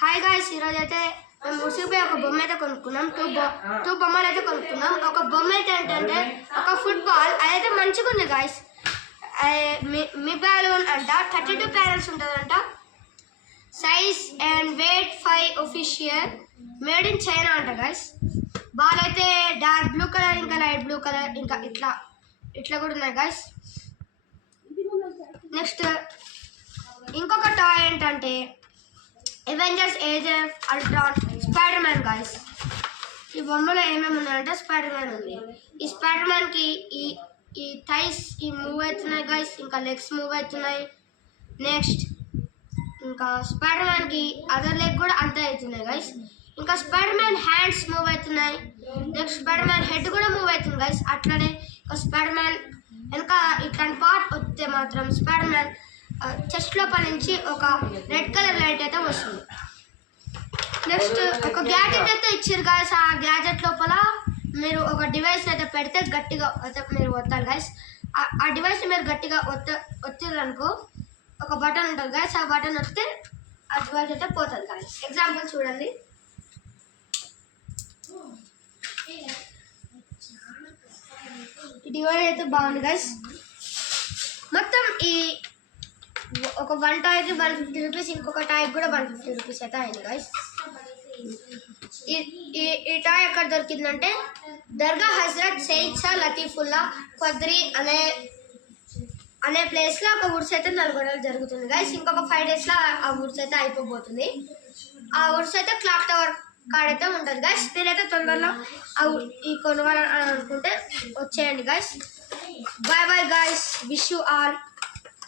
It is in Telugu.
హాయ్ గాయ్స్, ఈరోజు అయితే మేము ముసిపోయి ఒక బొమ్మ అయితే కొనుక్కున్నాం. టూ బొమ్మలు అయితే కొనుక్కున్నాం. ఒక బొమ్మ అయితే ఏంటంటే ఒక ఫుట్బాల్, అదైతే మంచిగా ఉంది గాయస్. మీ బ్యాలూన్ అంట 32 ప్యానల్స్ ఉంటుందంట. Size and weight 5 official, made in China అంట గాయస్. బాల్ అయితే డార్క్ బ్లూ కలర్, ఇంకా లైట్ బ్లూ కలర్, ఇంకా ఇట్లా కూడా ఉన్నాయి గాయస్. నెక్స్ట్ ఇంకొక టాయ్ ఏంటంటే Avengers age of Ultron spider man guys. ఈ బొమ్మలో ఏమేమి ఉన్నాయంటే స్పైడర్ మ్యాన్ ఉంది. ఈ స్పైడర్ మ్యాన్కి ఈ థైస్ మూవ్ అవుతున్నాయి గాయస్, ఇంకా లెగ్స్ మూవ్ అవుతున్నాయి. నెక్స్ట్ ఇంకా స్పైడర్ మ్యాన్కి అదర్ లెగ్ కూడా అంతే అవుతున్నాయి గాయస్. ఇంకా స్పైడర్ మ్యాన్ హ్యాండ్స్ మూవ్ అవుతున్నాయి. నెక్స్ట్ స్పైడర్ మ్యాన్ హెడ్ కూడా మూవ్ అవుతుంది గాయస్. అట్లనే ఇంకా స్పైడర్ మ్యాన్ ఇంకా ఇట్లాంటి పార్ట్ వస్తే మాత్రం స్పైడర్ మ్యాన్ చెస్ట్ లోపల నుంచి ఒక రెడ్ కలర్ లైట్ అయితే వస్తుంది. నెక్స్ట్ ఒక గ్యాజెట్ అయితే ఇచ్చారు గాయస్. ఆ గ్యాజెట్ లోపల మీరు ఒక డివైస్ అయితే పెడితే గట్టిగా మీరు ఒత్తాలి గాయస్. ఆ డివైస్ మీరు గట్టిగా ఒత్తిరనుకో ఒక బటన్ ఉంటుంది గాయస్. ఆ బటన్ వస్తే ఆ డివైస్ అయితే పోతుంది గాయస్. ఎగ్జాంపుల్ చూడండి. ఈ డివైస్ అయితే బాగుంది గాయస్. మొత్తం ఈ ఒక 1 టాయ్కి 150 రూపీస్, ఇంకొక టాయ్కి కూడా 150 రూపీస్ అయితే అయింది గాయస్. ఈ టాయ్ ఎక్కడ దొరికిందంటే దర్గా హజరత్ సయ్యద్ షా లతీఫుల్లా ఖద్రీ అనే ప్లేస్లో ఒక ఉర్స్ అయితే నల్గొండలో జరుగుతుంది గాయస్. ఇంకొక 5 డేస్లో ఆ ఉర్స్ అయితే అయిపోబోతుంది. ఆ ఉర్స్ అయితే క్లాక్ టవర్ కాడైతే ఉంటుంది గాయస్. మీరైతే తొందరలో ఈ కొనుగోలు అనుకుంటే వచ్చేయండి guys. Bye bye guys, wish you all.